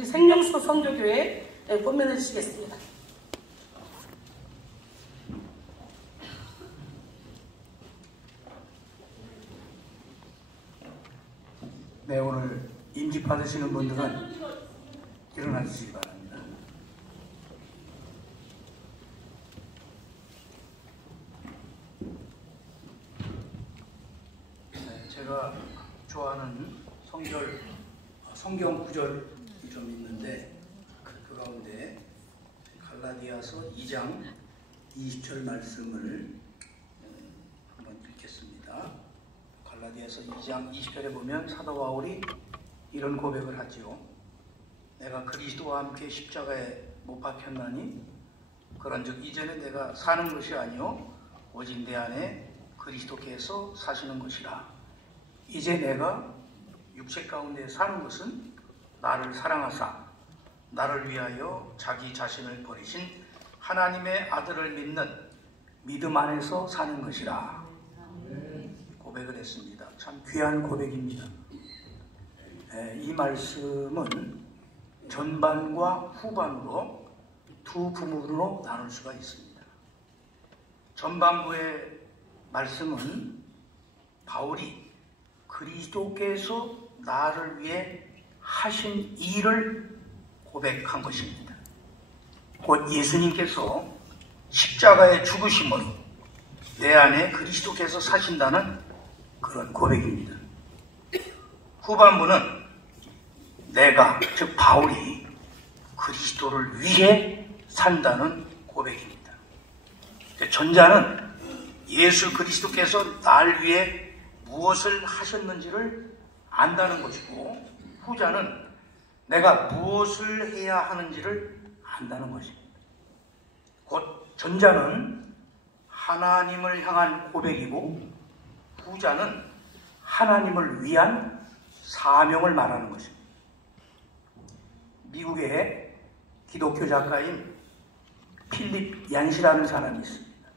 우리 생명수 선교교회 권면해 주시겠습니다. 네, 오늘 임기 받으시는 분들은 일어나 주시기 바랍니다. 네, 제가 좋아하는 성경 구절이 좀 있는데 그 가운데 갈라디아서 2장 20절 말씀을 한번 읽겠습니다. 갈라디아서 2장 20절에 보면 사도 바울이 이런 고백을 하지요. 내가 그리스도와 함께 십자가에 못 박혔나니 그런즉 이제는 내가 사는 것이 아니요 오직 내 안에 그리스도께서 사시는 것이라. 이제 내가 육체 가운데 사는 것은 나를 사랑하사 나를 위하여 자기 자신을 버리신 하나님의 아들을 믿는 믿음 안에서 사는 것이라. 고백을 했습니다. 참 귀한 고백입니다. 이 말씀은 전반과 후반으로 두 부분으로 나눌 수가 있습니다. 전반부의 말씀은 바울이 그리스도께서 나를 위해 하신 일을 고백한 것입니다. 곧 예수님께서 십자가에 죽으심으로 내 안에 그리스도께서 사신다는 그런 고백입니다. 후반부는 내가, 즉 바울이 그리스도를 위해 산다는 고백입니다. 전자는 예수 그리스도께서 날 위해 무엇을 하셨는지를 안다는 것이고, 후자는 내가 무엇을 해야 하는지를 안다는 것입니다. 곧 전자는 하나님을 향한 고백이고, 후자는 하나님을 위한 사명을 말하는 것입니다. 미국의 기독교 작가인 필립 얀시라는 사람이 있습니다.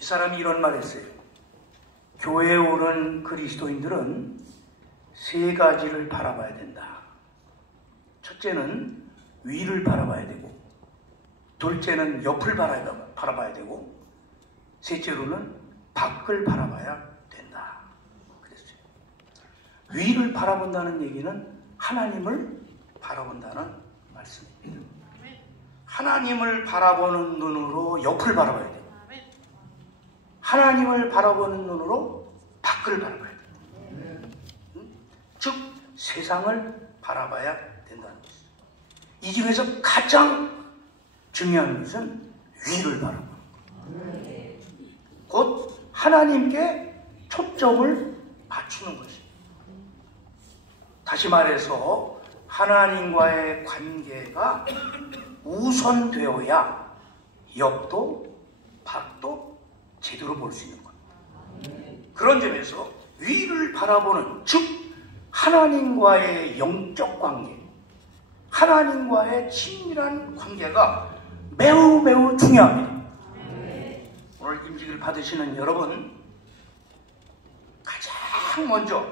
이 사람이 이런 말을 했어요. 교회에 오는 그리스도인들은 세 가지를 바라봐야 된다. 첫째는 위를 바라봐야 되고, 둘째는 옆을 바라봐야 되고, 셋째로는 밖을 바라봐야 된다. 그랬어요. 위를 바라본다는 얘기는 하나님을 바라본다는 말씀입니다. 하나님을 바라보는 눈으로 옆을 바라봐야 돼요. 하나님을 바라보는 눈으로 밖을 바라봐야 돼요. 즉 세상을 바라봐야 된다는 것이죠. 이 중에서 가장 중요한 것은 위를 바라보는 거예요. 곧 하나님께 초점을 맞추는 것입니다. 다시 말해서 하나님과의 관계가 우선되어야 옆도 밖도 제대로 볼 수 있는 겁니다. 그런 점에서 위를 바라보는, 즉 하나님과의 영적 관계, 하나님과의 친밀한 관계가 매우 매우 중요합니다. 오늘 임직을 받으시는 여러분, 가장 먼저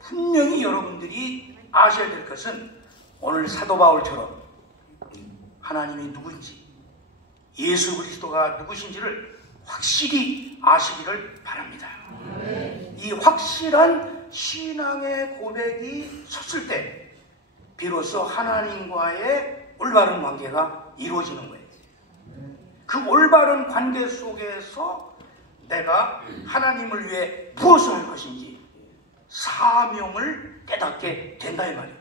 분명히 여러분들이 아셔야 될 것은 오늘 사도 바울처럼 하나님이 누군지, 예수 그리스도가 누구신지를 확실히 아시기를 바랍니다. 이 확실한 신앙의 고백이 섰을 때 비로소 하나님과의 올바른 관계가 이루어지는 거예요. 그 올바른 관계 속에서 내가 하나님을 위해 무엇을 할 것인지 사명을 깨닫게 된다 이 말이에요.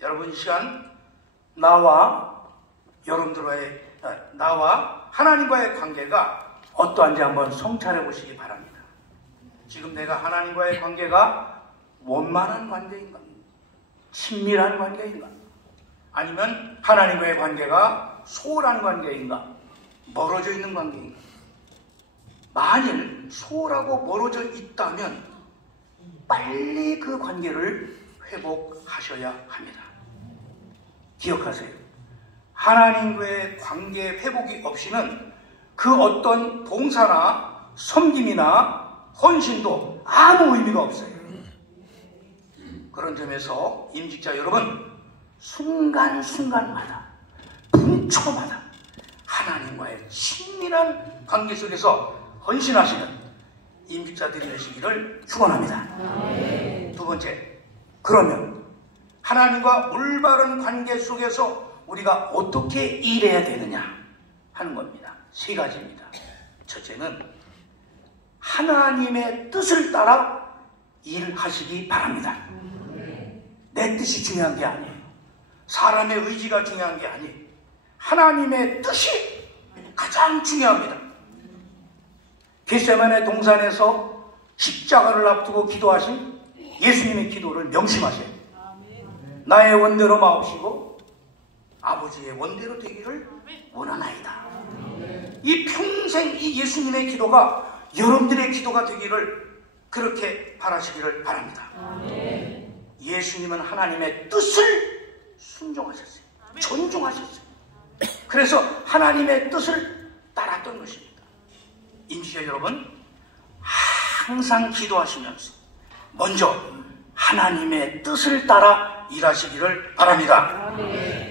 여러분, 이 시간 나와 하나님과의 관계가 어떠한지 한번 성찰해 보시기 바랍니다. 지금 내가 하나님과의 관계가 원만한 관계인가? 친밀한 관계인가? 아니면 하나님과의 관계가 소홀한 관계인가? 멀어져 있는 관계인가? 만일 소홀하고 멀어져 있다면 빨리 그 관계를 회복하셔야 합니다. 기억하세요. 하나님과의 관계 회복이 없이는 그 어떤 봉사나 섬김이나 헌신도 아무 의미가 없어요. 그런 점에서 임직자 여러분, 순간순간마다, 분초마다 하나님과의 친밀한 관계 속에서 헌신하시는 임직자들이 되시기를 축원합니다. 두 번째, 그러면 하나님과 올바른 관계 속에서 우리가 어떻게 일해야 되느냐 하는 겁니다. 세 가지입니다. 첫째는 하나님의 뜻을 따라 일하시기 바랍니다. 내 뜻이 중요한 게 아니에요. 사람의 의지가 중요한 게 아니에요. 하나님의 뜻이 가장 중요합니다. 겟세마네 동산에서 십자가를 앞두고 기도하신 예수님의 기도를 명심하세요. 나의 원대로 마옵시고 아버지의 원대로 되기를 원하나이다. 이 평생 이 예수님의 기도가 여러분들의 기도가 되기를 그렇게 바라시기를 바랍니다. 예수님은 하나님의 뜻을 순종하셨어요. 존중하셨어요. 그래서 하나님의 뜻을 따랐던 것입니다. 임직자 여러분, 항상 기도하시면서 먼저 하나님의 뜻을 따라 일하시기를 바랍니다.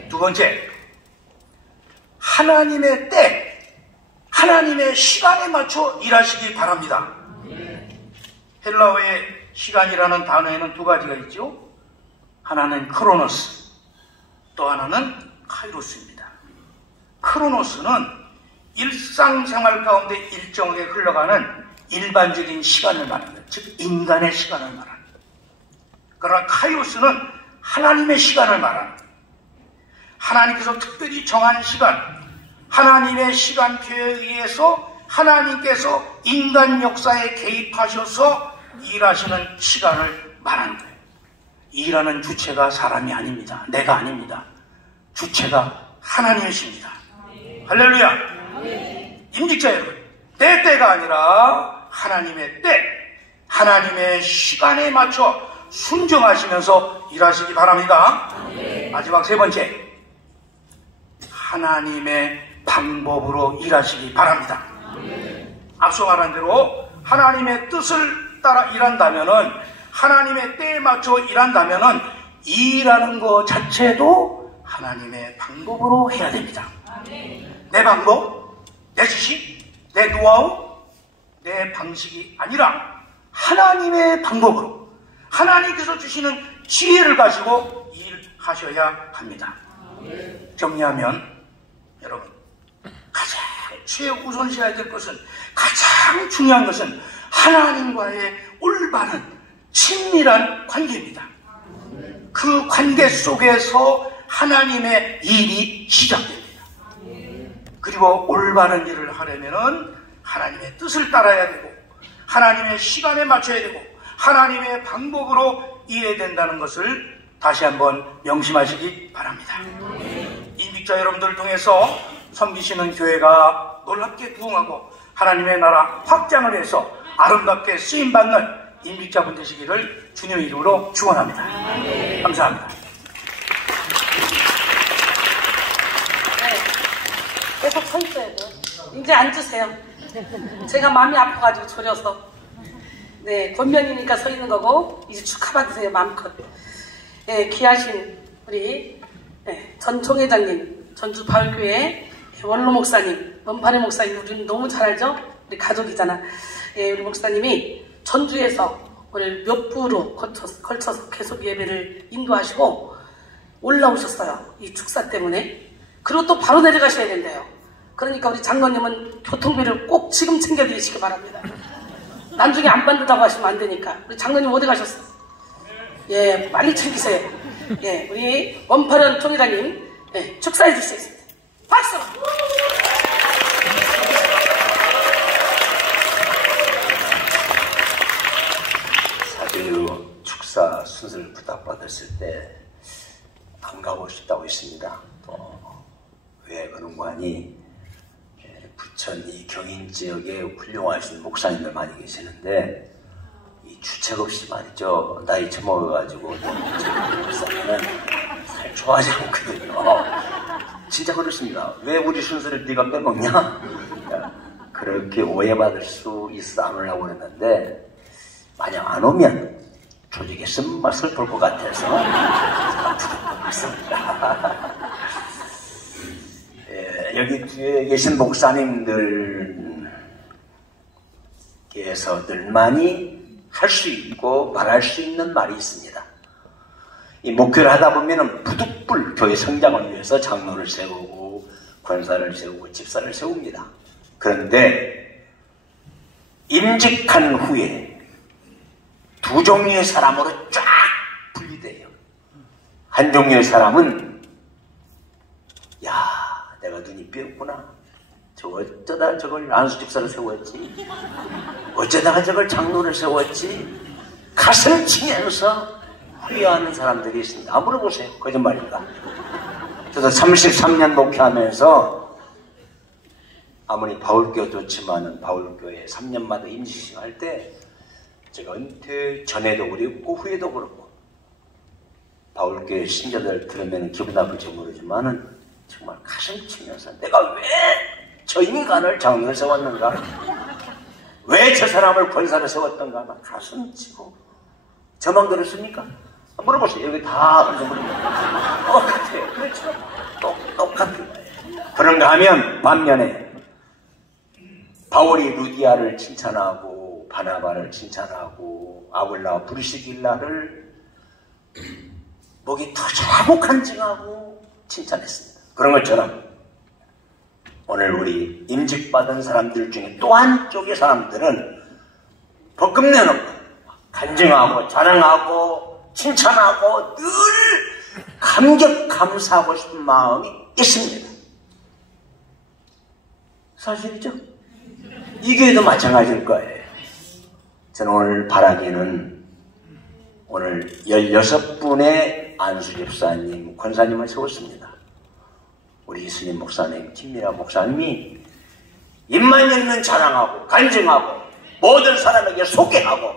두 번째, 하나님의 때, 하나님의 시간에 맞춰 일하시기 바랍니다. 헬라어의 시간이라는 단어에는 두 가지가 있죠. 하나는 크로노스, 또 하나는 카이로스입니다. 크로노스는 일상생활 가운데 일정하게 흘러가는 일반적인 시간을 말합니다. 즉 인간의 시간을 말합니다. 그러나 카이로스는 하나님의 시간을 말합니다. 하나님께서 특별히 정한 시간, 하나님의 시간표에 의해서 하나님께서 인간 역사에 개입하셔서 일하시는 시간을 말하는 거예요. 일하는 주체가 사람이 아닙니다. 내가 아닙니다. 주체가 하나님이십니다. 할렐루야. 임직자 여러분, 내 때가 아니라 하나님의 때, 하나님의 시간에 맞춰 순종하시면서 일하시기 바랍니다. 마지막 세 번째, 하나님의 방법으로 일하시기 바랍니다. 앞서 말한 대로 하나님의 뜻을 따라 일한다면은, 하나님의 때에 맞춰 일한다면은 일하는 것 자체도 하나님의 방법으로 해야 됩니다. 내 방법, 내 지식, 내 노하우, 내 방식이 아니라 하나님의 방법으로, 하나님께서 주시는 지혜를 가지고 일하셔야 합니다. 정리하면 여러분, 가장 최우선시해야 될 것은, 가장 중요한 것은 하나님과의 올바른 친밀한 관계입니다. 그 관계 속에서 하나님의 일이 시작됩니다. 그리고 올바른 일을 하려면 하나님의 뜻을 따라야 되고, 하나님의 시간에 맞춰야 되고, 하나님의 방법으로 일해야 된다는 것을 다시 한번 명심하시기 바랍니다. 임직자 여러분들을 통해서 섬기시는 교회가 놀랍게 부흥하고 하나님의 나라 확장을 위해서 아름답게 쓰임받는 임직자분 되시기를 주님의 이름으로 축원합니다. 감사합니다. 네, 계속 서 있어야 돼요. 이제 앉으세요. 제가 마음이 아파가지고 졸여서. 네, 권면이니까 서 있는 거고, 이제 축하받으세요, 마음껏. 네, 귀하신 우리 전 총회장님, 전주 바울교회 원로 목사님, 원파리 목사님, 우리는 너무 잘 알죠? 우리 가족이잖아. 우리 목사님이 전주에서 오늘 몇 부로 걸쳐서 계속 예배를 인도하시고 올라오셨어요. 이 축사 때문에. 그리고 또 바로 내려가셔야 된대요. 그러니까 우리 장로님은 교통비를 꼭 지금 챙겨드리시기 바랍니다. 나중에 안 받는다고 하시면 안 되니까. 우리 장로님 어디 가셨어? 예, 빨리 챙기세요. 예, 우리 원파련 총회장님, 예, 축사해 주시겠습니다. 박수! 사제유 축사 순서를 부탁받았을 때 안 가고 싶다고 했습니다. 또 왜 그런가니, 부천 이 경인 지역에 훌륭하신 목사님들 많이 계시는데 이 주책 없이 말이죠, 나이 처먹어가지고 목사님은 살 좋아하지 않거든요. 진짜 그렇습니다. 왜 우리 순서를 네가 빼먹냐? 그렇게 오해받을 수 있어 안 오려고 그랬는데, 만약 안 오면 조직의 쓴맛을 볼 것 같아서 부탁드리고 있습니다. 예, 여기 뒤에 계신 목사님들께서들만이 할 수 있고 말할 수 있는 말이 있습니다. 이 목회를 하다 보면은 부득불 교회 성장을 위해서 장로를 세우고 권사를 세우고 집사를 세웁니다. 그런데 임직한 후에 두 종류의 사람으로 쫙 분리돼요. 한 종류의 사람은 야, 내가 눈이 삐었구나. 어쩌다 저걸 안수집사를 세웠지? 어쩌다가 저걸 장로를 세웠지? 가슴 치면서 후회하는 사람들이 있습니다. 물어보세요. 거짓말입니다. 저도 33년 목회하면서 아무리 바울교도 좋지만은 바울교회 3년마다 임시식 할 때 제가 은퇴 전에도 그랬고 후에도 그렇고 바울교회 신자들 들으면 기분 나쁠지 모르지만은 정말 가슴 치면서 내가 왜 저 인간을 장로를 세웠는가? 왜 저 사람을 권사를 세웠던가? 막 가슴 치고 저만 그렇습니까? 물어보세요. 여기 다 똑같아요. 그렇죠? 똑같아요. 그런가 하면 반면에 바울이 루디아를 칭찬하고 바나바를 칭찬하고 아굴라와 브리스길라를 목이 터져하고 간증하고 칭찬했습니다. 그런 것처럼 오늘 우리 임직받은 사람들 중에 또 한쪽의 사람들은 벅금내놓고 간증하고 자랑하고 칭찬하고 늘 감격 감사하고 싶은 마음이 있습니다. 사실이죠? 이 교회도 마찬가지일 거예요. 저는 오늘 바라기는 오늘 16분의 안수집사님, 권사님을 세웠습니다. 우리 이수님 목사님, 김미라 목사님이 입만 열면 자랑하고 간증하고 모든 사람에게 소개하고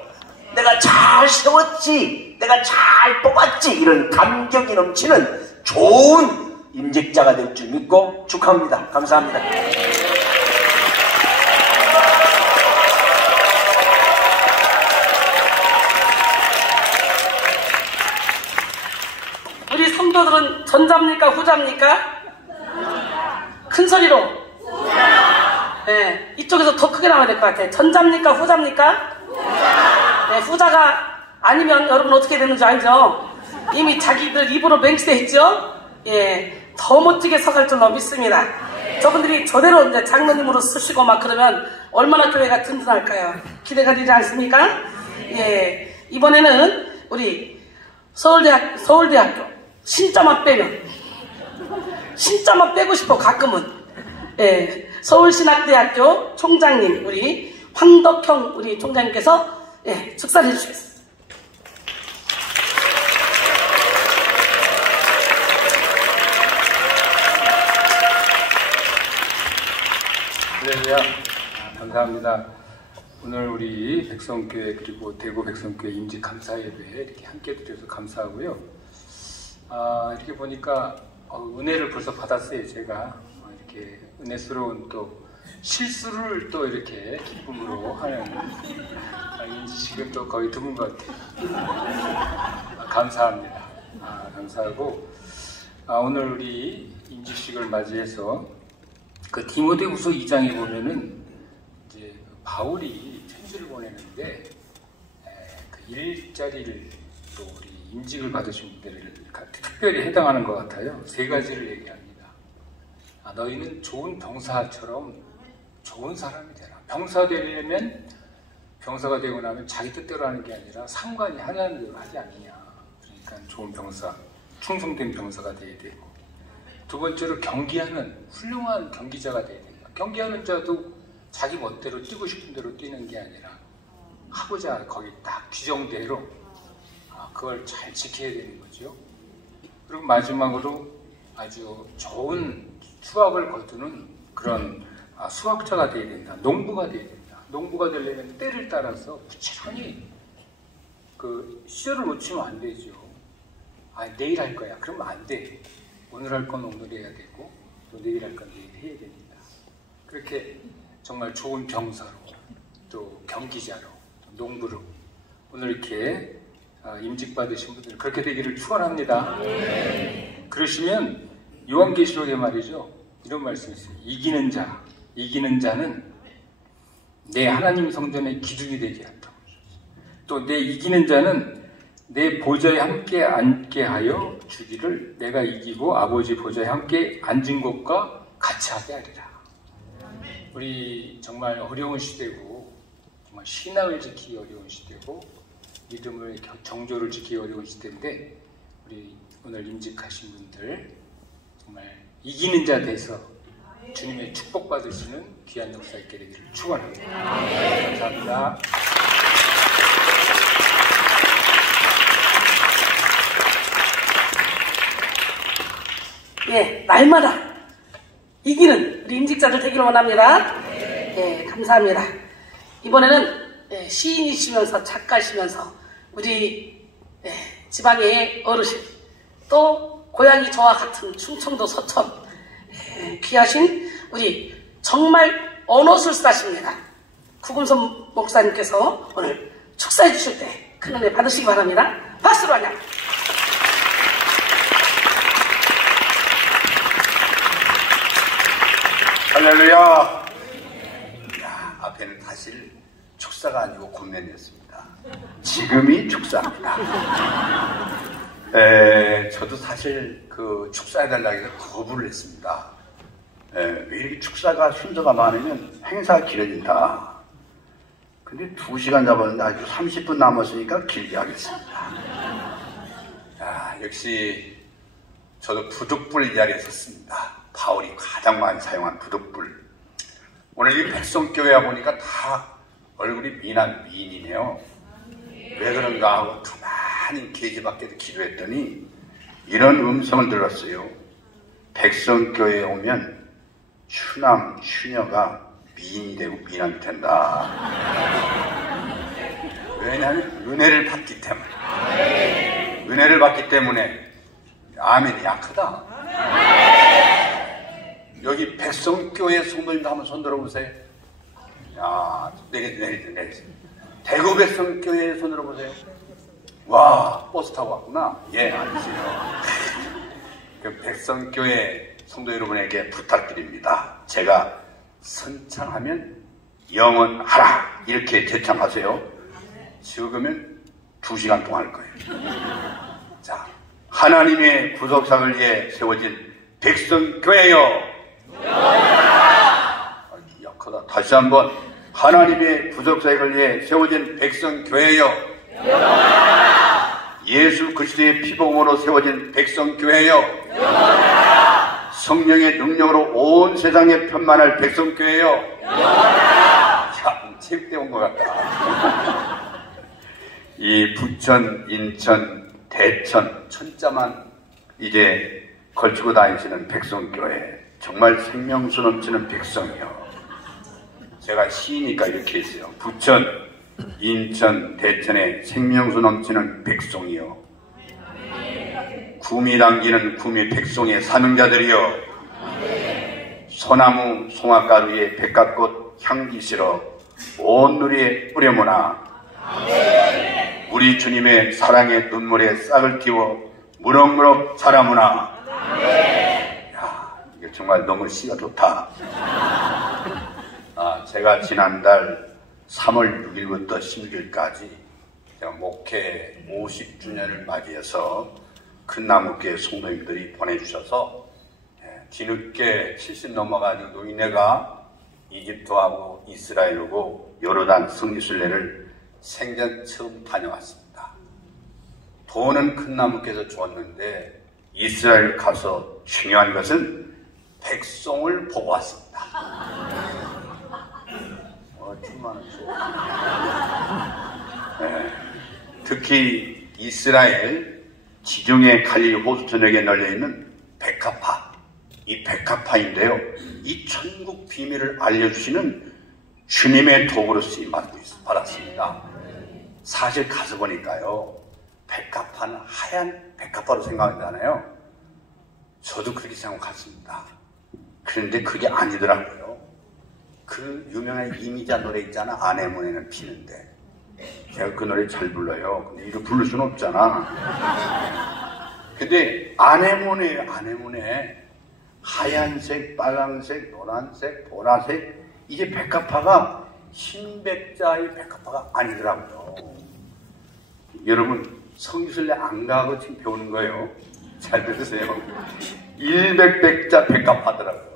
내가 잘 세웠지, 내가 잘 뽑았지, 이런 감격이 넘치는 좋은 임직자가 될 줄 믿고 축하합니다. 감사합니다. 우리 성도들은 전자입니까 후자입니까? 큰 소리로. 네, 이쪽에서 더 크게 나와야 될 것 같아요. 전자입니까 후자입니까? 네, 후자가 아니면 여러분 어떻게 되는지 알죠? 이미 자기들 입으로 맹세해 있죠? 예, 더 멋지게 서갈 줄로 믿습니다. 저분들이 저대로 이제 장로님으로 쓰시고 막 그러면 얼마나 교회가 든든할까요? 기대가 되지 않습니까? 예, 이번에는 우리 서울대학교 신자만 빼면 신자만 빼고 싶어 가끔은. 예, 서울신학대학교 총장님 우리 황덕형 우리 총장님께서 예, 축사를 해주시겠습니다. 할렐루야. 감사합니다. 오늘 우리 백성교회 그리고 대구 백성교회 임직감사예배 이렇게 함께 드려서 감사하고요. 이렇게 보니까 은혜를 벌써 받았어요. 제가 이렇게 은혜스러운 또 실수를 또 이렇게 기쁨으로 하는 인지식은 또 거의 드문 것 같아요. 감사합니다. 감사하고 오늘 우리 임지식을 맞이해서 그 디모데후서 2장에 보면은 이제 바울이 편지를 보내는데 그 일자리를 또 우리 임직을 받으신 분들을 특별히 해당하는 것 같아요. 세 가지를 얘기합니다. 너희는 좋은 병사처럼 좋은 사람이 되라. 병사 되려면 병사가 되고 나면 자기 뜻대로 하는 게 아니라 상관이 하나님 대로 하지 않느냐. 그러니까 좋은 병사, 충성된 병사가 돼야 되고, 두 번째로 경기하는 훌륭한 경기자가 돼야 된다. 경기하는 자도 자기 멋대로 뛰고 싶은 대로 뛰는 게 아니라 하고자 거기 딱 규정대로 그걸 잘 지켜야 되는 거죠. 그리고 마지막으로 아주 좋은 수학을 거두는 그런 수학자가 돼야 된다. 농부가 돼야 된다. 농부가 되려면 때를 따라서 부지런히 그 시절을 놓치면 안 되죠. 내일 할 거야. 그러면 안 돼. 오늘 할 건 오늘 해야 되고 또 내일 할 건 내일 해야 됩니다. 그렇게 정말 좋은 병사로 또 경기자로 농부로 오늘 이렇게 임직 받으신 분들 그렇게 되기를 축원합니다. 그러시면 요한계시록에 말이죠. 이런 말씀이 있어요. 이기는 자는 내 하나님 성전의 기둥이 되게 한다고. 또 내 이기는 자는 내 보좌에 함께 앉게 하여 주기를 내가 이기고 아버지 보좌에 함께 앉은 것과 같이 하게 하리라. 우리 정말 어려운 시대고 정말 신앙을 지키기 어려운 시대고 믿음을 정조를 지키기 어려운 시대인데 우리 오늘 임직하신 분들 정말 이기는 자 돼서 주님의 축복 받으시는 귀한 역사 있게 되기를 축원합니다. 감사합니다. 예, 날마다 이기는 우리 임직자들 되기를 원합니다. 예, 감사합니다. 이번에는 시인이시면서 작가시면서 우리 지방의 어르신 또 고향이 저와 같은 충청도 서천 귀하신 우리 정말 언어술사십니다. 구금선 목사님께서 오늘 축사해 주실 때 큰 은혜 받으시기 바랍니다. 박수로 환영. 할렐루야. 앞에는 사실 축사가 아니고 권면이었습니다. 지금이 축사입니다. 저도 사실 그 축사해달라고 해서 거부를 했습니다. 왜 이렇게 축사가 순서가 많으면 행사가 길어진다. 근데 2시간 잡았는데 아주 30분 남았으니까 길게 하겠습니다. 역시 저도 부득불 이 자리에 섰습니다. 바울이 가장 많이 사용한 부득불. 오늘 이 백성교회에 보니까 다 얼굴이 미인이네요. 왜 그런가 하고 가만히 계지 밖에서 기도했더니 이런 음성을 들었어요. 백성교회에 오면 추남, 추녀가 미인이 되고 미남이 된다. 왜냐하면 은혜를 받기 때문에. 은혜를 받기 때문에. 아멘이 약하다. 여기 백성교회 성도님도 한번 손 들어보세요. 내리세요. 대구 백성교회 손 들어보세요. 와, 버스 타고 왔구나. 예, 아니세요. 그 백성교회 성도 여러분에게 부탁드립니다. 제가 선창하면 영원하라 이렇게 제창하세요. 적으면 2시간 동안 할 거예요. 자, 하나님의 구속상을 위해 세워진 백성교회여 약하다. 다시 한번 하나님의 구속사역을 위해 세워진 백성교회여 예수 그리스도의 피복음으로 세워진 백성교회여 성령의 능력으로 온 세상에 편만할 백성교회여. 자, 체육대 온 것 같다. 이 부천, 인천, 대천, 천자만 이제 걸치고 다니시는 백성교회, 정말 생명수 넘치는 백성이요. 제가 시이니까 이렇게 했어요. 부천, 인천, 대천에 생명수 넘치는 백성이요. 구미 당기는 구미 백성의 사명자들이요. 소나무 송화가루에 백합꽃 향기 실어 온 누리에 뿌려모나 우리 주님의 사랑의 눈물에 싹을 틔워 무럭무럭 자라무나. 야, 이게 정말 너무 시가 좋다. 제가 지난달 3월 6일부터 16일까지 제가 목회 50주년을 맞이해서 큰나무교회 성도님들이 보내주셔서 뒤늦게 70 넘어가지고 노인네가 이집트하고 이스라엘하고 요르단 승리순례를 생전 처음 다녀왔습니다. 돈은 큰나무께서 줬는데 이스라엘 가서 중요한 것은 백성을 보고 왔습니다. 특히 이스라엘 지중해 갈릴리 호수 전역에 널려있는 백합화, 이 백합화인데요, 이 천국 비밀을 알려주시는 주님의 도구로 쓰임 받았습니다. 사실 가서 보니까요, 백합화는 하얀 백합화로 생각하잖아요. 저도 그렇게 생각했습니다. 그런데 그게 아니더라고요. 그 유명한 이미자 노래 있잖아. 아내모네는 피는데 제가 그 노래 잘 불러요. 근데 이렇게 부를 수는 없잖아. 근데 아네모네예요. 아네모네. 하얀색, 빨간색, 노란색, 보라색. 이게 백합화가 흰백자의 백합화가 아니더라고요. 여러분 성기술래 안 가고 지금 배우는 거예요. 잘 들으세요. 일백백자 백합화더라고요.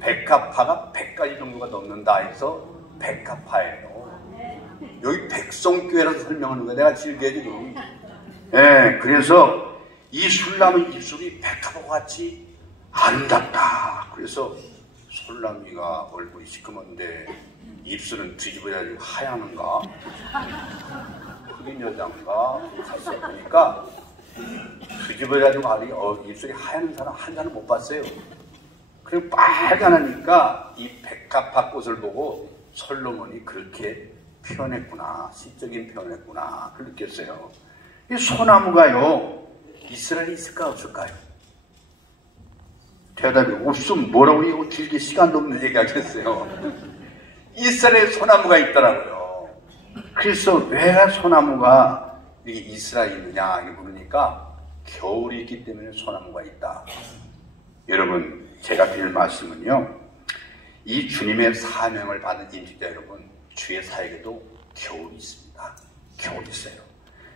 백합화가 100가지 정도가 넘는다 해서 백합화예요. 여기 백성교회라서 설명하는 거야. 내가 질게 지금. 예, 그래서 이 술람의 입술이 백합화 같이 아름답다. 그래서 솔람이가 얼굴이 시커먼데 입술은 뒤집어야지 하얀가? 흑인 여자인가? 가서 보니까 뒤집어야지고 입술이 하얀 사람 한 사람 못 봤어요. 그리고 빨간하니까 이 백합화 꽃을 보고 솔로몬이 그렇게 표현했구나. 시적인 표현했구나. 그걸 느꼈어요. 이 소나무가요, 이스라엘에 있을까 없을까요? 대답이 없으면 뭐라고 이거 길게 시간도 없는 얘기하겠어요. 이스라엘에 소나무가 있더라고요. 그래서 왜 소나무가 이게 이스라엘에 있느냐 이렇게 물으니까 겨울이 있기 때문에 소나무가 있다. 여러분 제가 드릴 말씀은요, 이 주님의 사명을 받은 임직자 여러분, 주의 사역에도 겨울이 있습니다. 겨울이 있어요.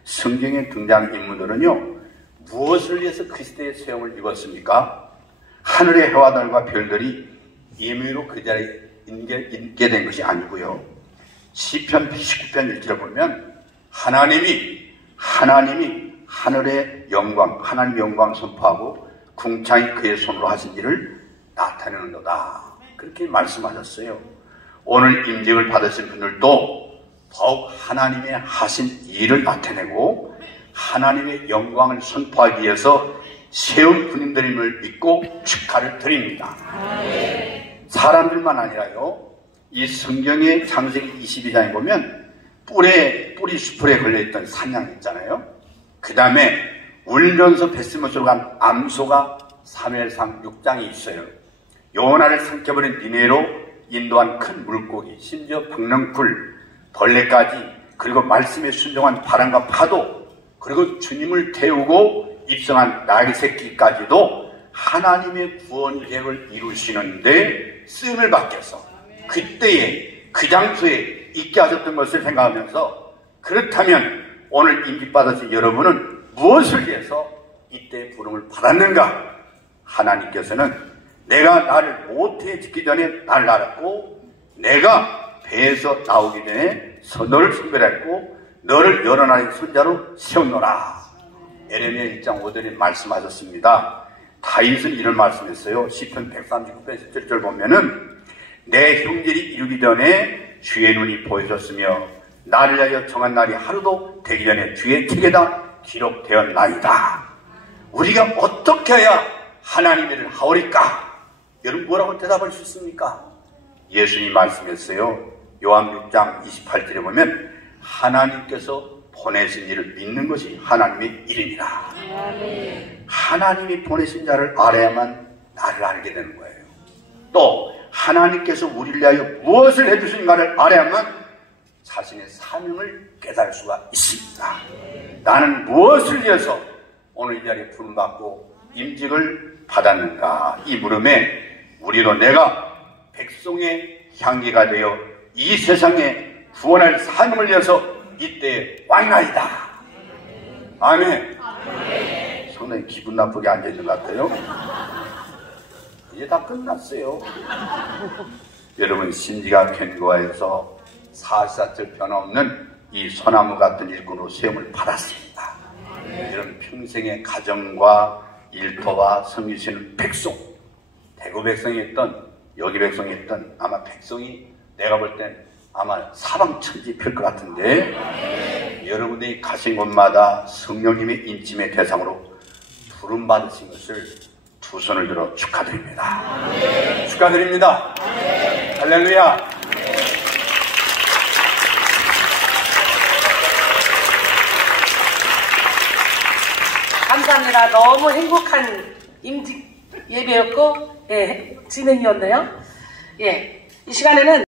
성경에 등장하는 인물들은요, 무엇을 위해서 그리스도의 수염을 입었습니까? 하늘의 해와 달과 별들이 임의로 그 자리에 있게 된 것이 아니고요. 시편 89편 1절에 보면 하나님이 하늘의 영광, 하나님의 영광 선포하고 궁창이 그의 손으로 하신 일을 나타내는도다. 그렇게 말씀하셨어요. 오늘 임직을 받으신 분들도 더욱 하나님의 하신 일을 나타내고 하나님의 영광을 선포하기 위해서 세운 분들임을 믿고 축하를 드립니다. 사람들만 아니라요, 이 성경의 창세기 22장에 보면 뿌리 수풀에 걸려있던 산양 있잖아요. 그 다음에 울면서 뱃속으로 간 암소가 사무엘상 6장에 있어요. 요나를 삼켜버린 니네로 인도한 큰 물고기, 심지어 박넝쿨, 벌레까지, 그리고 말씀에 순종한 바람과 파도, 그리고 주님을 태우고 입성한 나귀 새끼까지도 하나님의 구원 계획을 이루시는데 쓰임을 받겠어. 그때에 그 장소에 있게 하셨던 것을 생각하면서, 그렇다면 오늘 임직받으신 여러분은 무엇을 위해서 이때 부름을 받았는가? 하나님께서는 내가 나를 모태에 짓기 전에 나를 알았고, 내가 배에서 나오기 전에 너를 선별했고 너를 여러 나라의 선자로 세웠노라. 에레미야 1장 5절에 말씀하셨습니다. 다윗은 이런 말씀했어요. 시편 139편 17절 보면은 내 형제들이 이루기 전에 주의 눈이 보여졌으며 나를 위하여 정한 날이 하루도 되기 전에 주의 책에다 기록되었나이다. 우리가 어떻게 해야 하나님의 일을 하오리까? 여러분 뭐라고 대답할 수 있습니까? 예수님이 말씀했어요. 요한 6장 28절에 보면 하나님께서 보내신 일을 믿는 것이 하나님의 일이니라. 하나님이 보내신 자를 알아야만 나를 알게 되는 거예요. 또 하나님께서 우리를 위하여 무엇을 해주신가를 알아야만 자신의 사명을 깨달을 수가 있습니다. 나는 무엇을 위해서 오늘 이 자리에 부름받고 임직을 받았는가? 이 물음에 우리도 내가 백성의 향기가 되어 이 세상에 구원할 사명을 위해서 이때 왔나이다. 아멘. 상당히 기분 나쁘게 앉아있는 것 같아요. 이제 다 끝났어요. 여러분 심지가 견고하여서 사시사철 변함없는 이 소나무 같은 일꾼으로 세움을 받았습니다. 이런 평생의 가정과 일터와 섬기시는 백성, 대구 백성이었던 여기 백성이었던 아마 백성이 내가 볼 땐 아마 사방천지 필 것 같은데 여러분들이 가신 곳마다 성령님의 인침의 대상으로 부름받으신 것을 두 손을 들어 축하드립니다. 축하드립니다. 할렐루야. 감사합니다. 너무 행복한 임직 예배였고, 예, 진행이었네요. 예, 이 시간에는